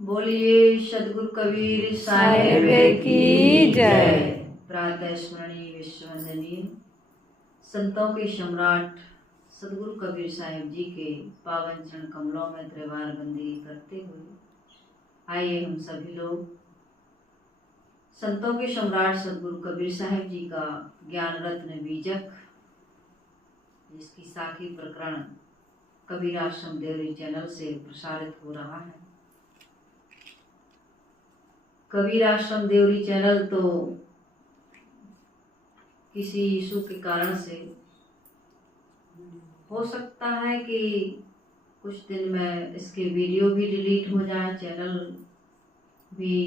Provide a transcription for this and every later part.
बोलिए सदगुरु कबीर साहेब की जय। प्रातः स्मरणीय विश्ववंदनीय संतों के सम्राट सदगुरु कबीर साहिब जी के पावन चरण कमलों में त्रिवार बंदी करते हुए आइए हम सभी लोग संतों के सम्राट सदगुरु कबीर साहिब जी का ज्ञान रत्न बीजक जिसकी साखी प्रकरण कबीर आश्रम देवरी चैनल से प्रसारित हो रहा है। कबीर आश्रम देवरी चैनल तो किसी इशू के कारण से हो सकता है कि कुछ दिन में इसके वीडियो भी डिलीट हो जाए, चैनल भी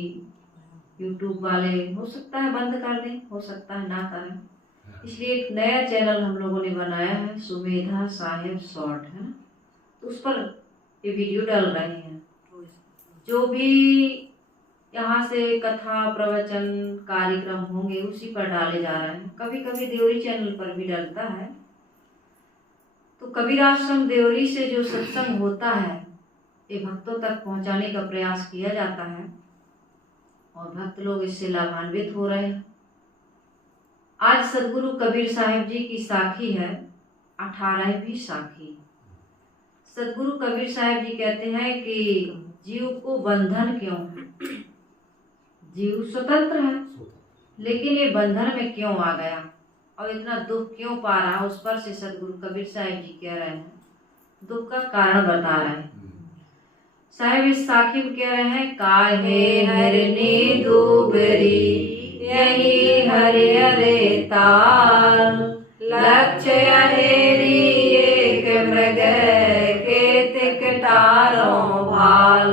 यूट्यूब वाले हो सकता है बंद कर दें, हो सकता है ना करें। इसलिए एक नया चैनल हम लोगों ने बनाया है, सुमेधा साहिब शॉर्ट है ना, तो उस पर ये वीडियो डाल रहे हैं। जो भी यहाँ से कथा प्रवचन कार्यक्रम होंगे उसी पर डाले जा रहे हैं। कभी कभी देवरी चैनल पर भी डलता है। तो कबीर आश्रम देवरी से जो सत्संग होता है ये भक्तों तक पहुंचाने का प्रयास किया जाता है और भक्त लोग इससे लाभान्वित हो रहे हैं। आज सदगुरु कबीर साहिब जी की साखी है 18वीं साखी। सदगुरु कबीर साहिब जी कहते हैं कि जीव को बंधन क्यों है। जीव स्वतंत्र है लेकिन ये बंधन में क्यों आ गया और इतना दुख क्यों पा रहा, उस पर से सदगुरु कबीर साहिब जी कह रहे हैं, दुख का कारण बता रहे हैं। साहिब इस साखी में कह रहे हैं, काहे हरनी दूबरी यही हरे हरे ताल, लक्ष्य अहेरी एक मृग के तिकटारों भाल।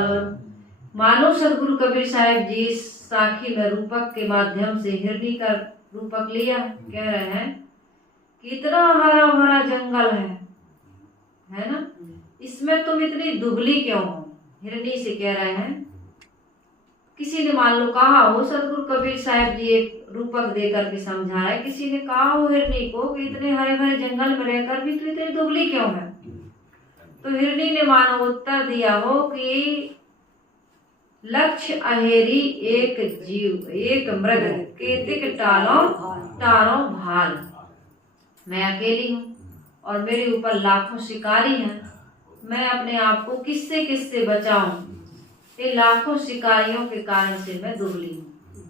मानो सदगुरु कबीर साहिब जी साखी में रूपक के माध्यम से हिरनी का रूपक लिया। कह रहे हैं कि इतना हरा भरा जंगल है ना, इसमें तुम इतनी दुबली क्यों हो। हिरनी से कह रहे हैं, किसी ने मान लो कहा हो, सदगुरु कबीर साहिब जी एक रूपक देकर के समझा रहे, किसी ने कहा हो हिरनी को कि इतने हरे भरे जंगल में रहकर भी तू इतनी दुबली क्यों है। तो हिरनी ने मानो उत्तर दिया हो कि लक्ष्य अहेरी एक जीव एक मृग केतिक टारों भाल। मैं अकेली हूँ और मेरे ऊपर लाखों शिकारी हैं। मैं अपने आप को किससे बचाऊं, ये लाखों शिकारियों के कारण से मैं दुबली हूँ।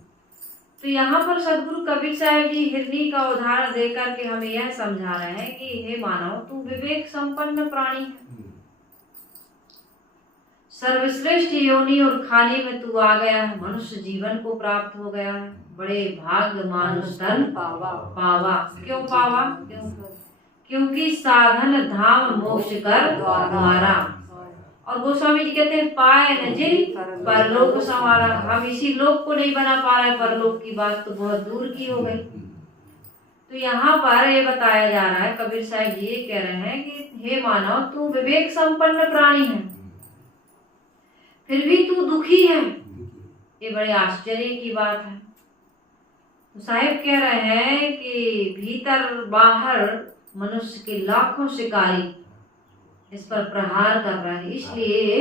तो यहाँ पर सदगुरु कबीर साहिब जी हिरनी का उदाहरण देकर के हमें यह समझा रहे हैं कि हे मानव, तू विवेक संपन्न प्राणी है, सर्वश्रेष्ठ योनि और खाने में तू आ गया है, मनुष्य जीवन को प्राप्त हो गया है। बड़े भाग्य मानुष धन पावा। क्यों पावा? क्योंकि साधन धाम मोक्ष कर द्वारा। और गोस्वामी जी कहते हैं, पाए न जिन परलोक संवारा। हम इसी लोक को नहीं बना पा रहे, परलोक की बात तो बहुत दूर की हो गई। तो यहाँ पर ये बताया जा रहा है, कबीर साहिब जी ये कह रहे हैं कि हे मानव, तू विवेक संपन्न प्राणी है फिर भी तू दुखी है। ये बड़े आश्चर्य की बात है। तो साहिब कह रहे हैं कि भीतर बाहर मनुष्य के लाखों शिकारी इस पर प्रहार कर रहे हैं, इसलिए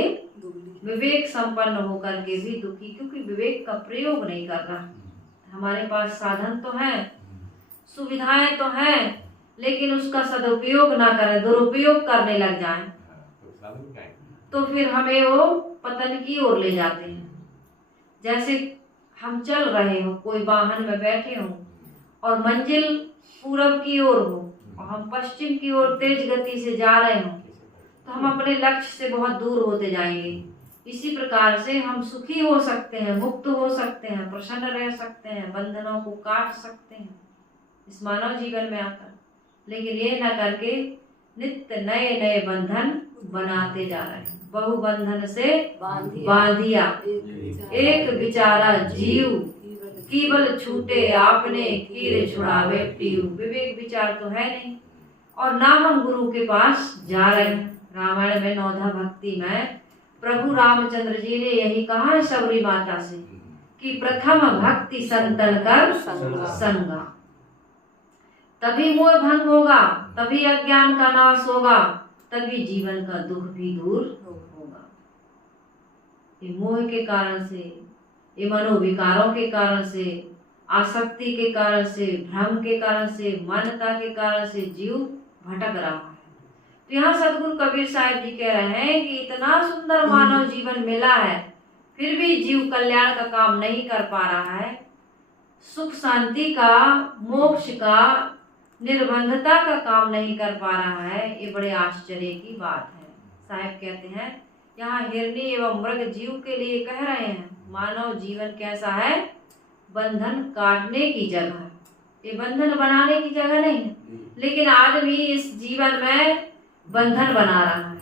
विवेक संपन्न होकर के भी दुखी, क्योंकि विवेक का प्रयोग नहीं कर रहा। हमारे पास साधन तो है, सुविधाएं तो हैं, लेकिन उसका सदुपयोग ना करें, दुरुपयोग करने लग जाएं, तो फिर हमें वो पतन की ओर ले जाते हैं। जैसे हम चल रहे हो, कोई वाहन में बैठे हो और मंजिल पूरब की ओर हो और हम पश्चिम की ओर तेज गति से जा रहे हो, तो हम अपने लक्ष्य से बहुत दूर होते जाएंगे। इसी प्रकार से हम सुखी हो सकते हैं, मुक्त हो सकते हैं, प्रसन्न रह सकते हैं, बंधनों को काट सकते हैं इस मानव जीवन में आकर, लेकिन ये न करके नित्य नए नए बंधन बनाते जा रहे हैं। बहु बंधन से बांधिया एक बिचारा जीव, केवल छूटे आपने कीर छुड़ावे पीऊ। विवेक विचार तो है नहीं और ना हम गुरु के पास जा रहे हैं। रामायण में नौधा भक्ति में प्रभु रामचंद्र जी ने यही कहा है सबरी माता से कि प्रथम भक्ति संतन कर संगा, तभी मोह भंग होगा, तभी अज्ञान का नाश होगा, तभी जीवन का दुख भी दूर होगा। ये मोह के कारण से, ये मनोविकारों के कारण से, आसक्ति के कारण से, भ्रम के कारण से, मान्यता के कारण से जीव भटक रहा है। तो यहाँ सदगुरु कबीर साहब जी कह रहे हैं कि इतना सुंदर मानव जीवन मिला है, फिर भी जीव कल्याण का काम नहीं कर पा रहा है, सुख शांति का, मोक्ष का, निर्बंधता का काम नहीं कर पा रहा है। ये बड़े आश्चर्य की बात है। साहब कहते हैं यहाँ हिरनी एवं मृग जीव के लिए कह रहे हैं, मानव जीवन कैसा है? बंधन काटने की जगह, ये बंधन बनाने की जगह नहीं है। लेकिन आदमी इस जीवन में बंधन बना रहा है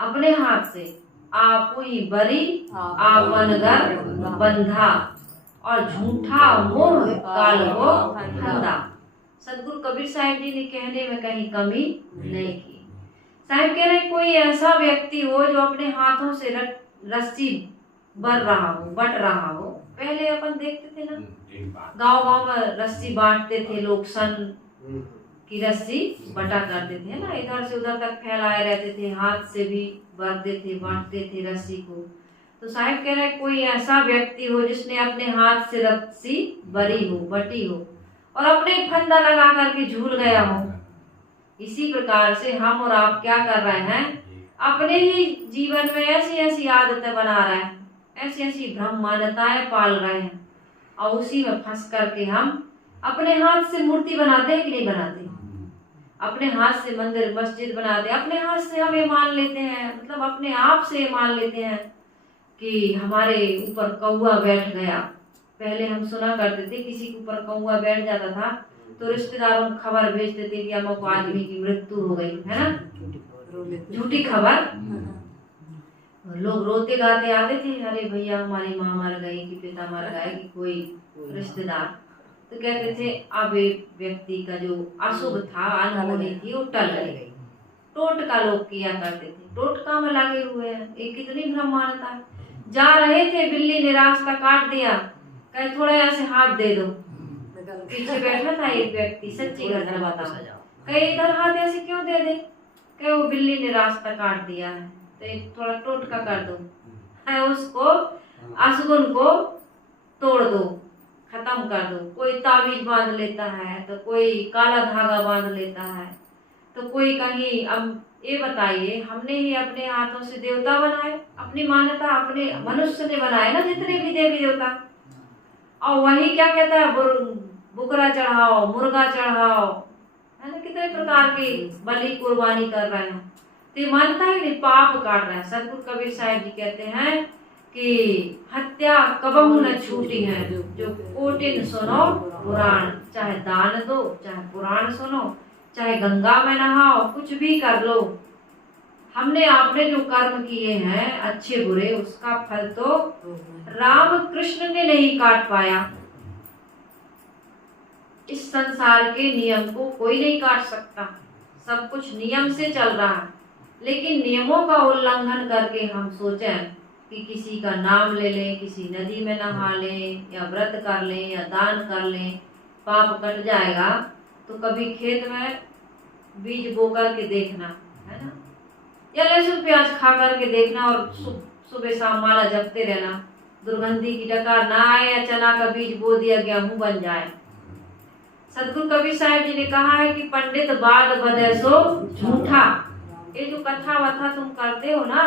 अपने हाथ से। आप ही बरी आपन घर बंधा, और झूठा मोह काल हो फंदा। सदगुरु कबीर साहब जी ने कहने में कहीं कमी नहीं की। साहब कह रहे कोई ऐसा व्यक्ति हो जो अपने हाथों से रस्सी बट रहा हो। पहले अपन देखते थे ना, गांव गांव में रस्सी बांटते थे लोग, सन की रस्सी बटा करते थे ना, इधर से उधर तक फैलाए रहते थे, हाथ से भी बांटते थे रस्सी को। तो साहब कह रहे कोई ऐसा व्यक्ति हो जिसने अपने हाथ से रस्सी बटी हो और अपने फंदा लगा करके झूल गया हो। इसी प्रकार से हम और आप क्या कर रहे हैं? अपने ही जीवन में ऐसी ऐसी आदतें बना रहे हैं, ऐसी ऐसी भ्रम मान्यताएं पाल रहे हैं, और उसी में फंस करके हम अपने हाथ से मूर्ति बनाते हैं कि नहीं बनाते? अपने हाथ से मंदिर मस्जिद बनाते हैं, अपने हाथ से हम ये मान लेते हैं, मतलब अपने आप से ये मान लेते हैं कि हमारे ऊपर कौवा बैठ गया। पहले हम सुना करते थे किसी के ऊपर कौवा बैठ जाता था तो रिश्तेदारों को खबर भेज देते कि अमुक आदमी की मृत्यु हो गई, है ना, झूठी खबर। लोग रोते गाते आते थे, अरे भैया हमारी माँ मर गई कि पिता मर गए कि कोई रिश्तेदार। तो कहते थे अब एक व्यक्ति का जो अशुभ था, अनहोनी थी, वो टल गई। टोटका लोग किया करते थे, टोटका में लगे हुए हैं। ये कितनी भ्रम मान्यता है। जा रहे थे, बिल्ली ने रास्ता काट दिया, कहे थोड़ा ऐसे हाथ दे दो। पीछे बैठा था एक व्यक्ति, सच्ची घटना बताओ, कहे इधर हाथ ऐसे क्यों दे दे? कहे वो बिल्ली ने रास्ता काट दिया है तो एक थोड़ा टोटका कर दो, है उसको अशगुन को तोड़ दो, खत्म कर दो। कोई ताबीज बांध लेता है, तो कोई काला धागा बांध लेता है, तो कोई कहीं। अब ये बताइए, हमने ही अपने हाथों से देवता बनाए, अपनी मान्यता अपने मनुष्य ने बनाए ना, जितने भी देवी देवता। और वही क्या कहता है, बुकरा चढ़ाओ, मुर्गा चढ़ाओ, है ना, कितने प्रकार की बलि कुर्बानी कर रहे हैं। तो मानता ही नहीं, पाप काट रहा है। सदगुरु कबीर साहब जी कहते हैं कि हत्या कबहू न छूटी है, जो कोटिन सुनो पुराण। चाहे दान दो, चाहे पुराण सुनो, चाहे गंगा में नहाओ, कुछ भी कर लो। हमने आपने जो कर्म किए हैं अच्छे बुरे, उसका फल तो राम कृष्ण ने नहीं काट पाया। इस संसार के नियम को कोई नहीं काट सकता, सब कुछ नियम से चल रहा है। लेकिन नियमों का उल्लंघन करके हम सोचें कि किसी का नाम ले लें, किसी नदी में नहा लें, या व्रत कर लें, या दान कर लें, पाप कट जाएगा। तो कभी खेत में बीज बो करके देखना, है ना, या लहसुन प्याज खा करके देखना, और सुबह शाम माला जपते रहना, दुर्गंधी की डकार ना आए, या चना का बीज बो दिया गेहूं बन जाए। सदगुरु कबीर साहब जी ने कहा है कि पंडित बाद बदे सो झूठा। ये जो कथा वथा तुम करते हो ना,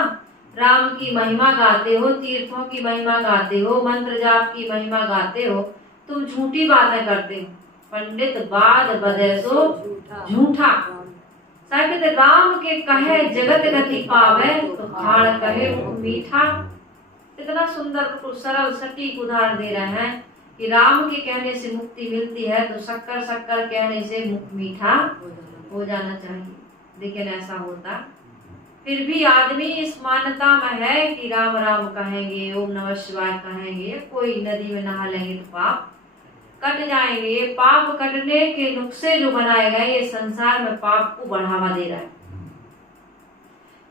राम की महिमा गाते हो, तीर्थों की महिमा गाते हो, मंत्र जाप की महिमा गाते हो, तुम झूठी बातें करते हो। पंडित बाद बदे सो झूठा। साहब कहते राम के कहे जगत गति पावे, तो खाड़ कहे मीठा। इतना सुंदर बिल्कुल सरल सटीक उदाहरण दे रहे हैं कि राम के कहने से मुक्ति मिलती है, तो शक्कर शक्कर कहने से मीठा हो जाना चाहिए। लेकिन ऐसा होता फिर भी आदमी इस मान्यता में है कि राम राम कहेंगे, ओम नमः शिवाय कहेंगे, कोई नदी में नहा लेंगे तो पाप कट जाएंगे। ये पाप कटने के नुस्खे जो बनाए गए, ये संसार में पाप को बढ़ावा दे रहा है।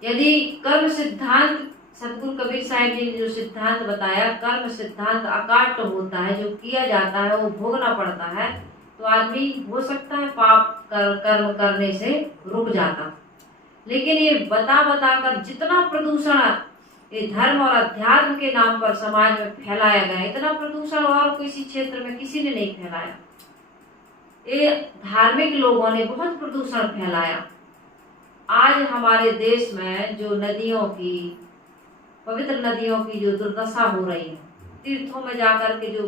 यदि कर्म सिद्धांत, सदगुरु कबीर साहब जी ने जो सिद्धांत बताया, कर्म सिद्धांत अकाट्य होता है, जो किया जाता है वो भोगना पड़ता है, तो आदमी हो सकता है पाप कर्म करने से रुक जाता। लेकिन ये बता कर जितना प्रदूषण ये धर्म और अध्यात्म के नाम पर समाज में फैलाया गया। इतना प्रदूषण और किसी क्षेत्र में किसी ने नहीं फैलाया। ये धार्मिक लोगों ने बहुत प्रदूषण फैलाया। आज हमारे देश में जो नदियों की, पवित्र नदियों की जो दुर्दशा हो रही है, तीर्थों में जाकर के जो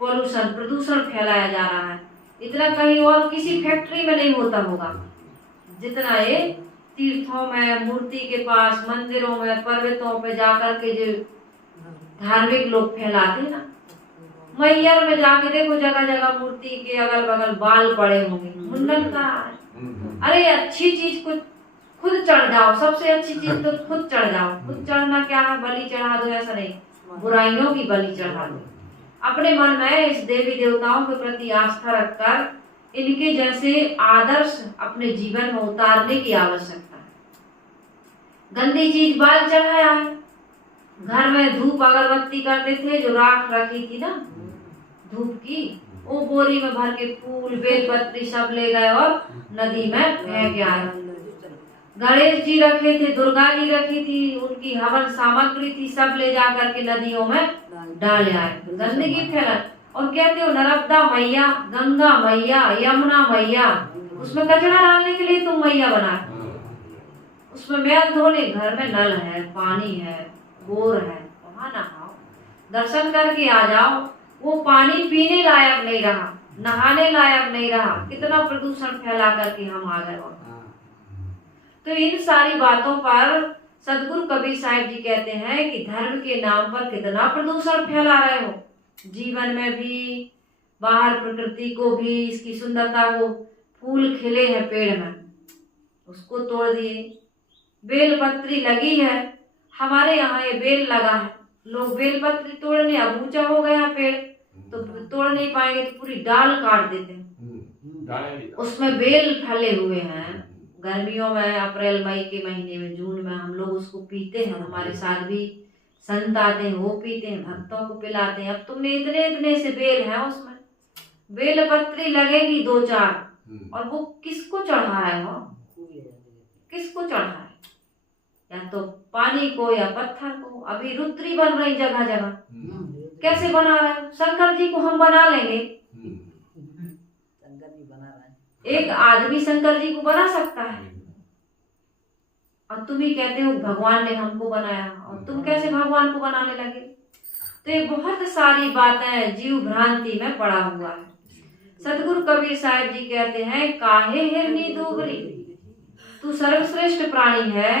पोल्यूशन, प्रदूषण फैलाया जा रहा है, इतना कहीं और किसी फैक्ट्री में नहीं होता होगा जितना ये तीर्थों में, मूर्ति के पास, मंदिरों में, पर्वतों पे जाकर के जो धार्मिक लोग फैलाते हैं ना। मैयर में जाके देखो, जगह जगह मूर्ति के अगल बगल बाल पड़े होंगे, मुंडन का। अरे अच्छी चीज को खुद चढ़ जाओ, सबसे अच्छी चीज तो खुद चढ़ जाओ। खुद चढ़ना क्या है, बलि चढ़ा दो, ऐसा नहीं, बुराइयों की बलि चढ़ा दो। अपने मन में इस देवी देवताओं के प्रति आस्था रखकर इनके जैसे आदर्श अपने जीवन में उतारने की आवश्यकता है। गंदी चीज बाल चढ़ाया है, घर में धूप अगरबत्ती करते थे, जो राख रखी थी ना धूप की, वो बोरी में भर के फूल बेलपत्री सब ले गए और नदी में फेंक आए। गणेश जी रखे थे, दुर्गा जी रखी थी, उनकी हवन सामग्री थी, सब ले जा करके नदियों में डाले आए, गंदगी फैला। और कहते हो नर्मदा मैया, गंगा मैया, यमुना मैया, उसमें कचरा डालने के लिए तुम मैया बनाए, उसमें मैल धोने, घर में नल है, पानी है, बोर है, वहां नहाओ, दर्शन करके आ जाओ। वो पानी पीने लायक नहीं रहा, नहाने लायक नहीं रहा, कितना प्रदूषण फैला करके हम आ गए। तो इन सारी बातों पर सदगुरु कबीर साहिब जी कहते हैं कि धर्म के नाम पर कितना प्रदूषण फैला रहे हो, जीवन में भी, बाहर प्रकृति को भी, इसकी सुंदरता को, फूल खिले हैं पेड़ में, उसको तोड़ दिए। बेलपत्री लगी है, हमारे यहाँ ये बेल लगा है, लोग बेलपत्री तोड़ने, अब ऊंचा हो गया पेड़ तो तोड़ नहीं पाएंगे तो पूरी डाल काट देते हैं, उसमें बेल फैले हुए हैं। गर्मियों में, अप्रैल मई के महीने में, जून में हम लोग उसको पीते हैं, हमारे साथ भी संत आते हैं, वो पीते हैं, भक्तों को पिलाते हैं। अब तुमने इतने इतने से बेल है, उसमें बेलपत्री लगेगी 2-4, और वो किसको चढ़ा है, वो किसको चढ़ा है, या तो पानी को या पत्थर को। अभी रुद्री बन रही जगह जगह, कैसे बना रहे हो? शंकर जी को हम बना लेंगे, एक आदमी शंकर जी को बना सकता है, और तुम ही कहते हो भगवान ने हमको बनाया, और तुम कैसे भगवान को बनाने लगे? तो ये बहुत सारी बातें जीव भ्रांति में पड़ा हुआ है। सतगुरु कबीर साहिब जी कहते हैं, काहे हिरनी दूबरी, तू सर्वश्रेष्ठ प्राणी है,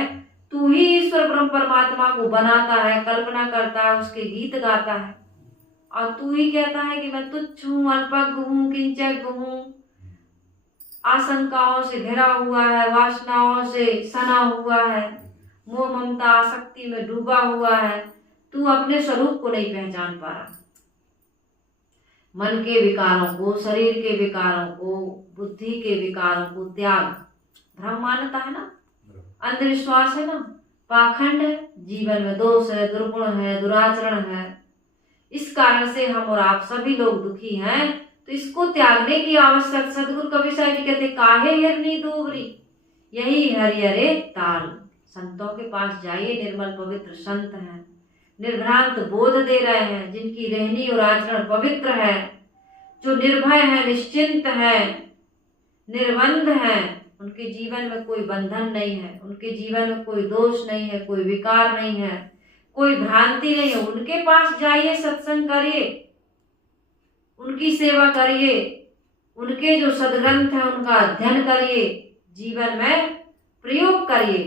तू ही ईश्वर ब्रह्म परमात्मा को बनाता है, कल्पना करता है, उसके गीत गाता है, और तू ही कहता है कि मैं तुच्छ हूँ, अल्पज्ञ हूँ, किंचज्ञ हूँ, आशंकाओं से घिरा हुआ है, वासनाओं से सना हुआ है, मोह ममता आसक्ति में डूबा हुआ है, तू अपने स्वरूप को नहीं पहचान पा रहा। मन के विकारों को, शरीर के विकारों को, बुद्धि के विकारों को त्याग। भ्रम मानता है ना, अंधविश्वास है ना, पाखंड है, जीवन में दोष है, दुर्गुण है, दुराचरण है, इस कारण से हम और आप सभी लोग दुखी हैं। तो इसको त्यागने की आवश्यक। सदगुरु कबीर साहिब जी कहते, काहे हिरनी दूबरी, यही हरिहरे ताल। संतों के पास जाइए, निर्मल पवित्र संत हैं, निर्भ्रांत बोध दे रहे हैं, जिनकी रहनी और आचरण पवित्र है, जो निर्भय है, निश्चिंत है, निर्बंध है, उनके जीवन में कोई बंधन नहीं है, उनके जीवन में कोई दोष नहीं है, कोई विकार नहीं है, कोई भ्रांति नहीं है। उनके पास जाइए, सत्संग करिए, उनकी सेवा करिए, उनके जो सदग्रंथ है उनका अध्ययन करिए, जीवन में प्रयोग करिए।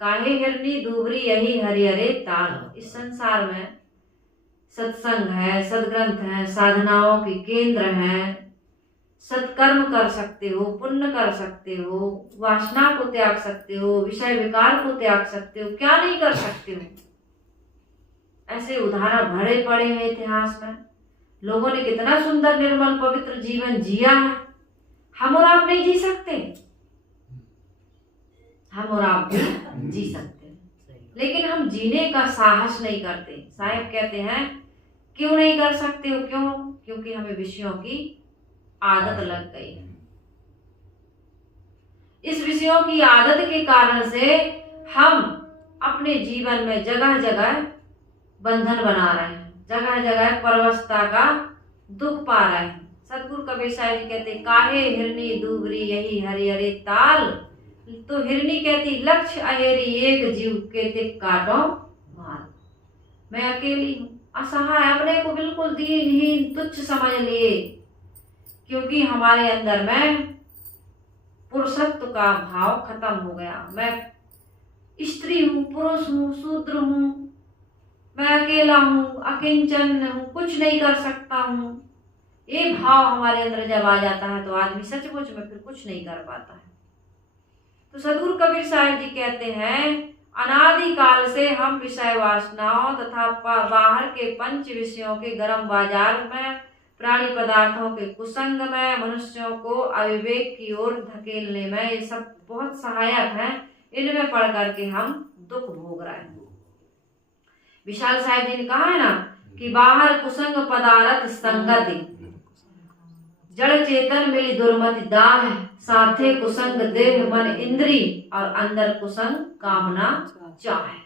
काहे हिरनी दूबरी, यही हरिहरे ताल। इस संसार में सत्संग है, सदग्रंथ है, साधनाओं के केंद्र है, सत्कर्म कर सकते हो, पुण्य कर सकते हो, वासना को त्याग सकते हो, विषय विकार को त्याग सकते हो, क्या नहीं कर सकते हो। ऐसे उदाहरण भरे पड़े हैं इतिहास में, लोगों ने कितना सुंदर निर्मल पवित्र जीवन जिया है। हम और आप नहीं जी सकते, हम और आप भी जी सकते हैं, लेकिन हम जीने का साहस नहीं करते। साहिब कहते हैं, क्यों नहीं कर सकते हो? क्यों? क्योंकि हमें विषयों की आदत लग गई है। इस विषयों की आदत के कारण से हम अपने जीवन में जगह जगह बंधन बना रहे हैं, जगह जगह परवस्था का दुख पा रहे हैं। सतगुरु कबीर साहब जी कहते काहे हिरनी दूबरी यही हरि हरे ताल, तो हिरनी कहती लक्ष्य अहेरी एक जीव कहते काटो माल। मैं अकेली हूँ, असहाय, अपने को बिल्कुल दीनहीन तुच्छ समझ लिए, क्योंकि हमारे अंदर में पुरुषत्व का भाव खत्म हो गया। मैं स्त्री हूँ, पुरुष हूँ, शूद्र हूँ, मैं अकेला हूँ, अकिंचन हूँ, कुछ नहीं कर सकता हूँ। ये भाव हमारे अंदर जब आ जाता है तो आदमी सचमुच में फिर कुछ नहीं कर पाता है। तो सदगुरु कबीर साहब जी कहते हैं अनादि काल से हम विषय वासनाओं तथा बाहर के पंच विषयों के गर्म बाजार में, प्राणी पदार्थों के कुसंग में मनुष्यों को अविवेक की ओर धकेलने में ये सब बहुत सहायक है। इनमें पढ़ करके हम दुख भोग रहे हैं। विशाल साहब जी ने कहा है ना कि बाहर कुसंग पदार्थ संगति, जड़ चेतन मिली दुर्मति दाह, साथे कुसंग देह मन इंद्री, और अंदर कुसंग कामना चाहे।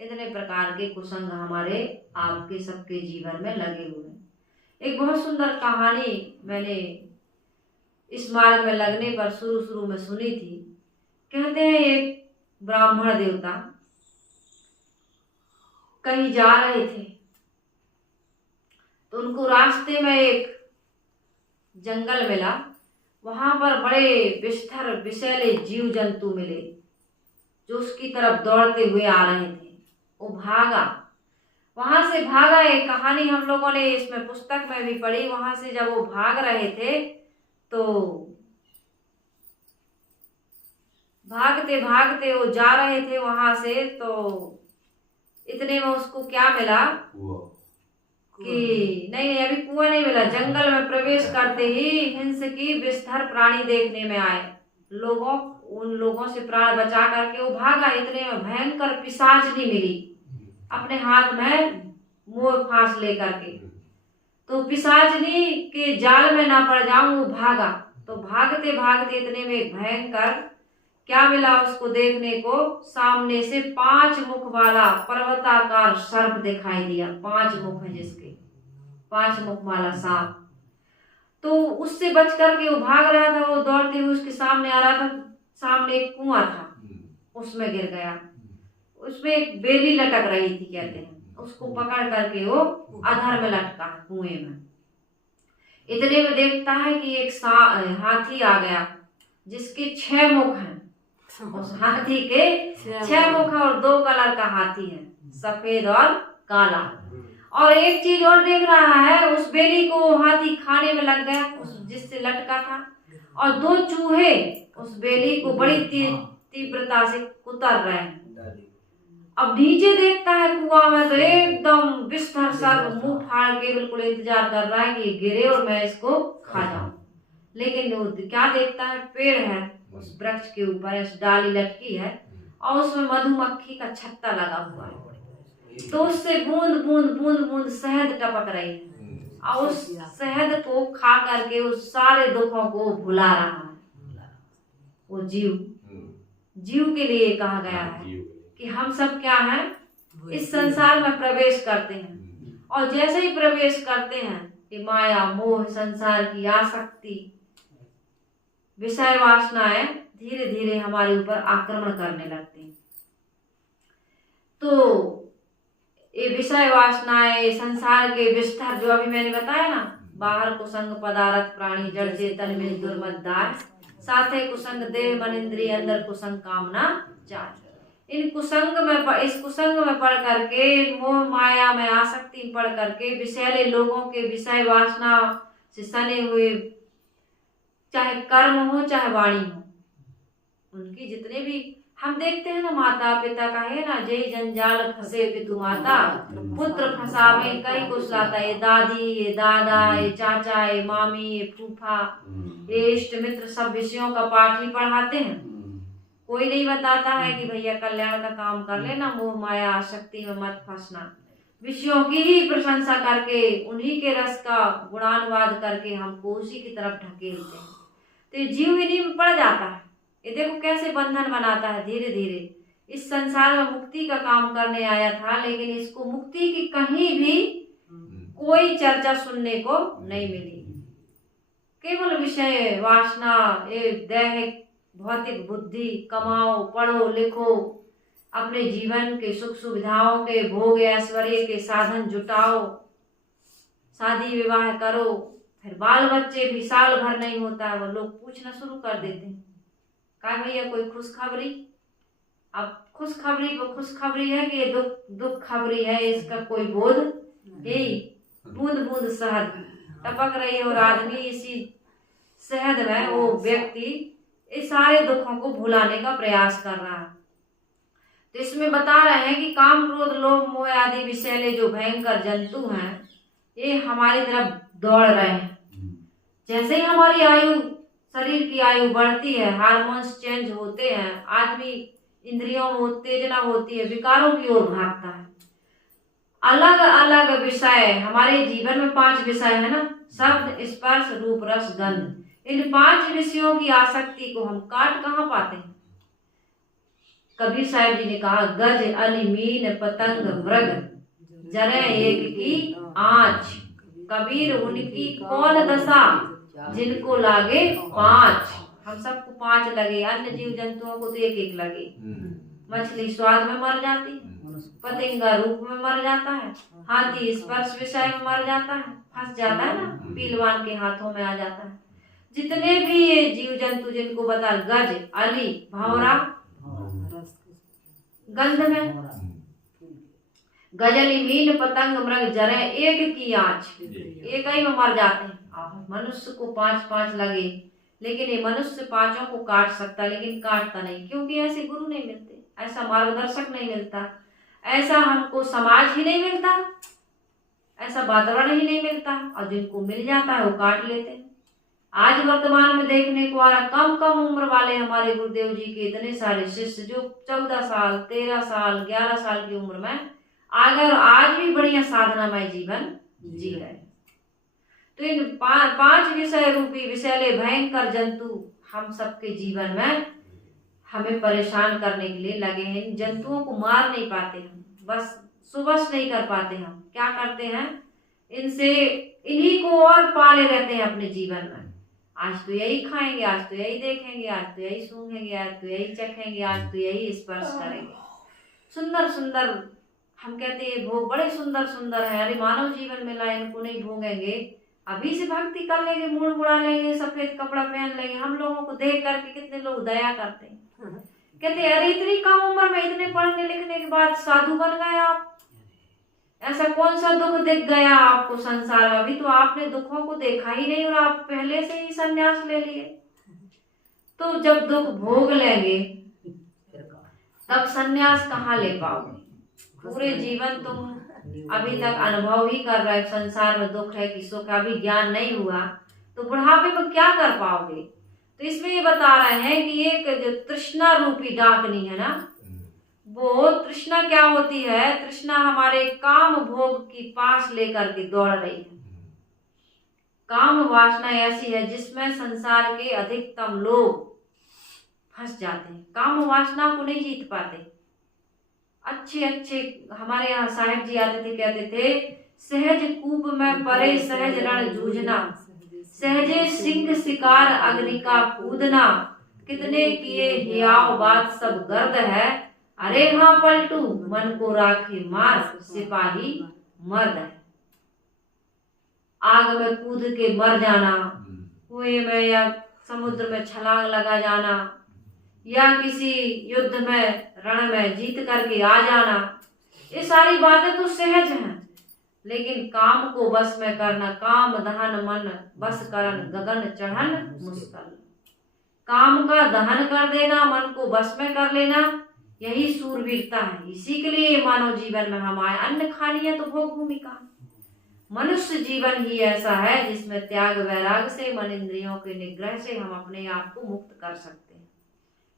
इतने प्रकार के कुसंग हमारे आपके सबके जीवन में लगे हुए हैं। एक बहुत सुंदर कहानी मैंने इस मार्ग में लगने पर शुरू में सुनी थी। कहते हैं एक ब्राह्मण देवता कहीं जा रहे थे, तो उनको रास्ते में एक जंगल मिला। वहां पर बड़े विस्तर विषैले जीव जंतु मिले जो उसकी तरफ दौड़ते हुए आ रहे थे। वो भागा, वहां से भागा। एक कहानी हम लोगों ने इसमें पुस्तक में भी पढ़ी। वहां से जब वो भाग रहे थे तो भागते भागते वो जा रहे थे वहां से, तो इतने में उसको क्या मिला कि नहीं अभी कुआं नहीं मिला। जंगल में प्रवेश करते ही हिंस की विस्तर प्राणी देखने में आए। उन लोगों से प्राण बचा करके वो भागा। इतने में भयंकर पिशाचनी मिली अपने हाथ में मोर फांस लेकर के। तो पिशाचनी के जाल में ना पड़ जाऊं वो भागा। तो भागते भागते इतने में भयंकर क्या मिला उसको देखने को, सामने से 5 मुख वाला पर्वताकार सर्प दिखाई दिया। 5 मुख है जिसके, 5 मुख वाला सांप। तो उससे बच करके वो भाग रहा था, वो दौड़ते हुए उसके सामने आ रहा था। सामने एक कुआं था, उसमें गिर गया। उसमें एक बेली लटक रही थी कहते हैं, उसको पकड़ करके वो अधर में लटका कुएं में। इतने में देखता है कि एक हाथी आ गया जिसके 6 मुख हैं। उस हाथी के 6 मुख है और 2 कलर का हाथी है, सफेद और काला। और एक चीज और देख रहा है, उस बेली को हाथी खाने में लग गया जिससे लटका था, और 2 चूहे उस बेली को बड़ी तीव्रता से कुतर रहे हैं। अब नीचे देखता है कुआं में, तो एकदम विस्तर सर्प मुंह फाड़ के बिल्कुल इंतजार कर रहा है कि गिरे और मैं इसको खा जाऊं। लेकिन वो क्या देखता है, पेड़ है, उस वृक्ष के ऊपर डाली लटकी है और उसमें मधुमक्खी का छत्ता लगा हुआ है। तो उससे बूंद बूंद बूंद बूंद शहद टपक रही है और उस शहद को खा करके उस सारे दुखों को भुला रहा है। वो जीव के लिए कहा गया है कि हम सब क्या हैं, इस संसार में प्रवेश करते हैं, और जैसे ही प्रवेश करते हैं कि माया मोह संसार की आसक्ति विषय वासनाएं धीरे धीरे हमारे ऊपर आक्रमण करने लगती हैं। तो ये विषय वासनाएं संसार के विस्तार जो अभी मैंने बताया ना, बाहर कुसंग पदार्थ प्राणी जड़ चेतन में दुर्मत दाह, साथे कुसंग देह मन इंद्रिय, अंदर कुसंग कामना चाह। इन कुसंग में, इस कुसंग में पढ़ करके, मोह माया में आसक्ति पढ़ करके, विषैले लोगों के विषय वासना से सने हुए चाहे कर्म हो चाहे वाणी हो, उनकी जितने भी हम देखते हैं ना, माता पिता का है ना, जय जंजाल फंसे पितु माता, पुत्र फंसावे कई कुशलाता। ये दादी, ये दादा, ये चाचा, ये मामी, ये फूफा, ये इष्ट मित्र सब विषयों का पाठ ही पढ़ाते हैं। कोई नहीं बताता है कि भैया कल्याण का काम कर लेना, मोह माया आसक्ति में मत फंसना। विषयों की ही प्रशंसा करके, उन्हीं के रस का गुणानुवाद करके हमको उसी की तरफ ढकेलते हैं। तो ये जीव इन्हीं में पड़ जाता है। ये देखो कैसे बंधन बनाता है धीरे धीरे, इस संसार में मुक्ति का काम करने आया था, लेकिन इसको मुक्ति की कहीं भी कोई चर्चा सुनने को नहीं मिली। केवल विषय वासना, ये दैहिक भौतिक बुद्धि, कमाओ, पढ़ो, लिखो, अपने जीवन के सुख सुविधाओं के भोग ऐश्वर्य के साधन जुटाओ, शादी विवाह करो, फिर बाल बच्चे भी साल भर नहीं होता है वो लोग पूछना शुरू कर देते हैं, कहा भैया कोई खुशखबरी। अब खुशखबरी है कि दुख खबरी है, इसका कोई बोध नहीं। बूंद बूंद शहद टपक रही है और आदमी इसी शहद में वो व्यक्ति इस सारे दुखों को भुलाने का प्रयास कर रहा है। तो इसमें बता रहे हैं कि काम क्रोध लोभ मोह आदि विषैले जो भयंकर जंतु हैं ये हमारी तरफ दौड़ रहे हैं। जैसे ही हमारी आयु, शरीर की आयु बढ़ती है, हार्मोन्स चेंज होते हैं, आदमी इंद्रियों में उत्तेजना होती है, विकारों की ओर भागता है। अलग अलग विषय, हमारे जीवन में 5 विषय है ना, शब्द स्पर्श रूप रस गंध। इन 5 विषयों की आसक्ति को हम काट कहाँ पाते हैं। कबीर साहब जी ने कहा, गज अली मीन पतंग मृग जरे एक की आँच, कबीर उनकी कौन दशा जिनको लागे 5। हम सबको 5 लगे, अन्य जीव जंतुओं को तो 1-1 लगे। मछली स्वाद में मर जाती है, पतंगा रूप में मर जाता है, हाथी स्पर्श विषय में मर जाता है, फंस जाता है ना, पीलवान के हाथों में आ जाता है। जितने भी ये जीव जंतु जिनको बता, गज अली भंवरा गंध में, गजली मीन पतंग मृग जरे एक की आँच, एक ही में मर जाते हैं। मनुष्य को 5-5 लगे, लेकिन ये मनुष्य 5 को काट सकता, लेकिन काटता नहीं, क्योंकि ऐसे गुरु नहीं मिलते, ऐसा मार्गदर्शक नहीं मिलता, ऐसा हमको समाज ही नहीं मिलता, ऐसा वातावरण ही नहीं मिलता। और जिनको मिल जाता है वो काट लेते हैं। आज वर्तमान में देखने को आ रहा, कम उम्र वाले हमारे गुरुदेव जी के इतने सारे शिष्य जो 14 साल 13 साल 11 साल की उम्र में अगर आज भी बढ़िया साधनामय जीवन जी रहे। तो इन 5 विषय रूपी विषैले भयंकर जंतु हम सबके जीवन में हमें परेशान करने के लिए लगे हैं। इन जंतुओं को मार नहीं पाते हम, बस सुबह नहीं कर पाते। हम क्या करते हैं, इनसे इन्हीं को और पाले रहते हैं अपने जीवन में। आज तो यही खाएंगे, आज तो यही देखेंगे, आज तो यही सूंघेंगे, आज तो यही चखेंगे, आज तो यही स्पर्श करेंगे। सुंदर सुंदर हम कहते हैं भोग बड़े सुंदर सुंदर है, अरे मानव जीवन मिला, इनको नहीं भोगेंगे, अभी से भक्ति कर लेंगे, मूड मुड़ा लेंगे, सफेद कपड़ा पहन लेंगे। हम लोगों को देख करके कितने लोग दया करते हैं, कहते हैं अरे इतनी कम उम्र में इतने पढ़ने लिखने के बाद साधु बन गए आप, ऐसा कौन सा दुख दिख गया आपको संसार में, अभी तो आपने दुखों को देखा ही नहीं और आप पहले से ही संन्यास ले लिए। तो जब दुख भोग लेंगे तब संन्यास कहाँ ले पाओगे। पूरे जीवन तुम अभी तक अनुभव ही कर रहे, संसार में दुख है कि सुख, अभी ज्ञान नहीं हुआ तो बुढ़ापे में क्या कर पाओगे। तो इसमें ये बता रहे हैं कि एक जो तृष्णा रूपी डाकनी है ना, वो तृष्णा क्या होती है, तृष्णा हमारे काम भोग की पास लेकर के दौड़ रही है। काम वासना ऐसी है जिसमें संसार के अधिकतम लोग फंस जाते हैं, काम वासना को नहीं जीत पाते। अच्छे हमारे यहाँ साहेब जी आते थे, कहते थे सहज कूप में परे सहज रण जूझना, सहजे सिंह शिकार अग्नि का कूदना, कितने किए हियाव बात सब गर्द है, अरे हाँ पलटू मन को राखे मार, सिपाही मर्द है। आग में कूद के मर जाना, कुएं में या समुद्र में छलांग लगा जाना, या किसी युद्ध में रण में जीत करके आ जाना, ये सारी बातें तो सहज हैं। लेकिन काम को बस में करना, काम दहन मन बस करन गगन चढ़न मुश्किल, काम का दहन कर देना, मन को बस में कर लेना, यही सूरवीरता है। इसी के लिए मानव जीवन में हम आए। अन्य खानियां तो भोग भूमिका, मनुष्य जीवन ही ऐसा है जिसमें त्याग वैराग से, मन इंद्रियों के निग्रह से हम अपने आप को मुक्त कर सकते हैं।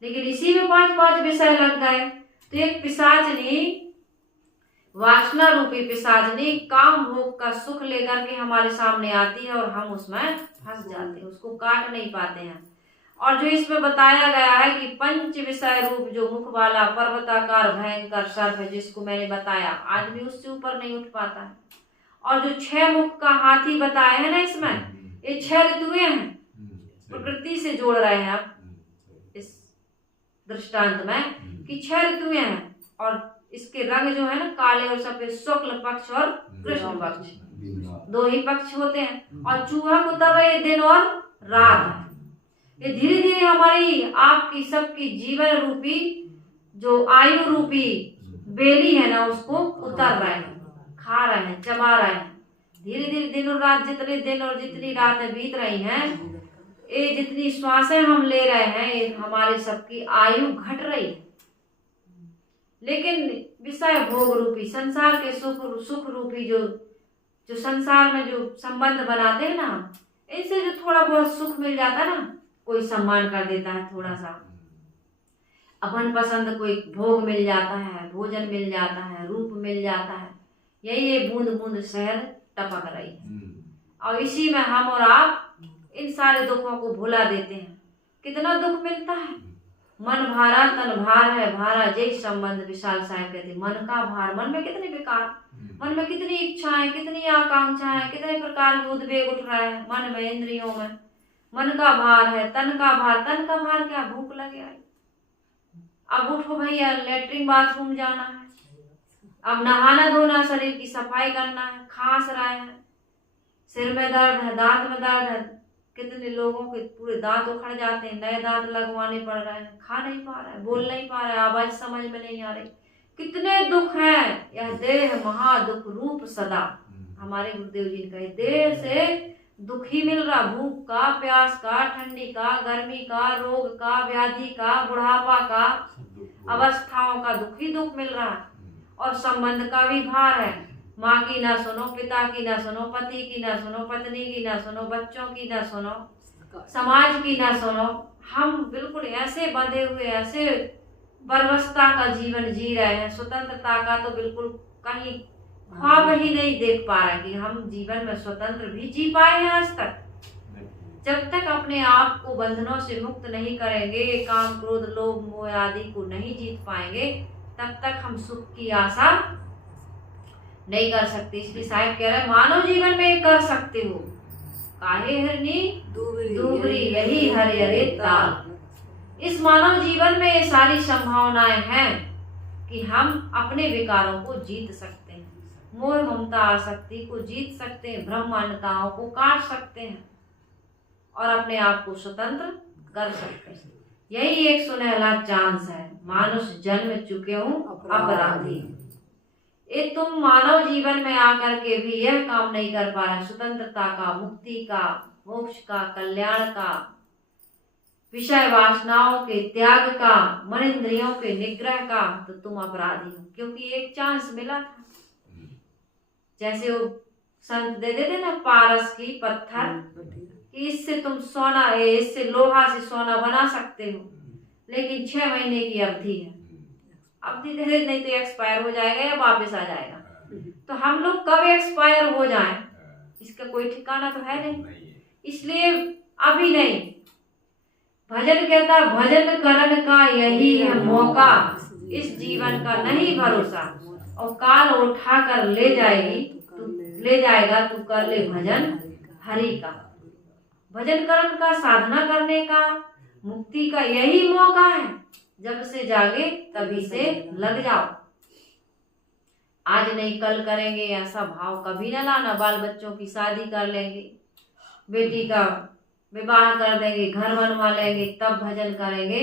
लेकिन इसी में 5 विषय लग गए तो एक पिशाचनी, वासना रूपी पिशाचनी काम भोग का सुख लेकर के हमारे सामने आती है और हम उसमें फंस जाते हैं, उसको काट नहीं पाते हैं। और जो इसमें बताया गया है कि पंच विषय रूप जो मुख वाला पर्वताकार भयंकर सर्प है, जिसको मैंने बताया, आदमी उससे ऊपर नहीं उठ पाता है। और जो 6 मुख का हाथी बताया है ना, इसमें ये 6 ऋतुएं हैं, प्रकृति से जोड़ रहे हैं आप इस दृष्टांत में कि 6 ऋतुएं हैं। और इसके रंग जो है ना, काले और सफेद, शुक्ल पक्ष और कृष्ण पक्ष, 2 ही पक्ष होते हैं। और चूहा को तब ये दिन और रात है। ये धीरे धीरे हमारी आपकी सबकी जीवन रूपी जो आयु रूपी बेली है ना, उसको उतर रहे हैं, खा रहे हैं, चबा रहे हैं। धीरे धीरे दिन और रात, जितने दिन और जितनी रातें बीत रही हैं, ये जितनी श्वासें हम ले रहे हैं, ये हमारी सबकी आयु घट रही है। लेकिन विषय भोग रूपी संसार के सुख रूपी जो संसार में जो संबंध बनाते हैं ना, इनसे जो थोड़ा बहुत सुख मिल जाता है ना, कोई सम्मान कर देता है, थोड़ा सा अपन पसंद कोई भोग मिल जाता है, भोजन मिल जाता है, रूप मिल जाता है, यही ये बूंद बूंद शहर टपक रही है। और इसी में हम और आप इन सारे दुखों को भुला देते हैं। कितना दुख मिलता है। मन भारा तन भार है भारा, जय संबंध विशाल साहेब कहते, मन का भार, मन में कितने विकार, मन में कितनी इच्छाएं, कितनी आकांक्षाएं, कितने प्रकार के उद्वेग उठ रहे हैं मन में, इंद्रियों में। मन का भार है, तन का भार, तन का भार क्या, भूख लगे आई, अब उठो भैया, लेटरिन बाथरूम जाना है, अब नहाना धोना, शरीर की सफाई करना है, खांस रहे हैं, सिर में दर्द है, दांत में दर्द है, कितने लोगों के पूरे दांत उखड़ जाते हैं, नए दांत लगवाने पड़ रहे हैं, खा नहीं पा रहा है, बोल नहीं पा रहा है, आवाज समझ में नहीं आ रही, कितने दुख हैं। यह देह महादुख रूप सदा, हमारे गुरुदेव जी ने कहे, देह से दुख ही मिल रहा, भूख का, प्यास का, ठंडी का, गर्मी का, रोग का, व्याधि का, बुढ़ापा का, अवस्थाओं का दुख ही दुख मिल रहा है। और संबंध का भी भार है, माँ की ना सुनो, पिता की ना सुनो, पति की ना सुनो, पत्नी की ना सुनो, बच्चों की ना सुनो, समाज की ना सुनो। हम बिल्कुल ऐसे बंधे हुए, ऐसे बर्वस्ता का जीवन जी रहे हैं, स्वतंत्रता का तो बिल्कुल कहीं ख्वाब ही नहीं देख पा रहे कि हम जीवन में स्वतंत्र भी जी पाए हैं आज तक। जब तक अपने आप को बंधनों से मुक्त नहीं करेंगे, काम क्रोध लोभ मोह आदि को नहीं जीत पाएंगे, तब तक हम सुख की आशा नहीं कर सकते। इसलिए साहिब कह रहे हैं, मानव जीवन में कर सकते हो, काहे हरनी दूबरी यही हरे हरे ताल। इस मानव जीवन में ये सारी संभावनाएं हैं कि हम अपने विकारों को जीत सकते हैं, मोह ममता आसक्ति को जीत सकते हैं, ब्रह्मांडताओं को काट सकते हैं और अपने आप को स्वतंत्र कर सकते हैं। यही एक सुनहला चांस है, मानुष जन्म चुके हूँ अपराधी। ये तुम मानव जीवन में आकर के भी यह काम नहीं कर पा रहे, स्वतंत्रता का, मुक्ति का, मोक्ष का, कल्याण का, विषय वासनाओं के त्याग का, मन इंद्रियों के निग्रह का, तो तुम अपराधी हो। क्योंकि एक चांस मिला था, जैसे वो संत दे देते ना पारस की पत्थर, कि इससे तुम सोना, इससे लोहा से सोना बना सकते हो, लेकिन 6 महीने की अवधि है, अवधि दे दे, नहीं तो एक्सपायर हो जाएगा या वापस आ जाएगा। तो हम लोग कब एक्सपायर हो जाएं, इसका कोई ठिकाना तो है नहीं। इसलिए अभी नहीं, भजन कहता है भजन करन का यही है मौका, इस जीवन का नहीं भरोसा, और काल उठा कर ले जाएगी, तू ले जाएगा, तू कर ले भजन हरि का। भजन करन का, साधना करने का, मुक्ति का यही मौका है, जब से जागे तभी से लग जाओ। आज नहीं कल करेंगे ऐसा भाव कभी ना लाना। बाल बच्चों की शादी कर लेंगे, बेटी का विवाह कर देंगे, घर बनवा लेंगे, तब भजन करेंगे।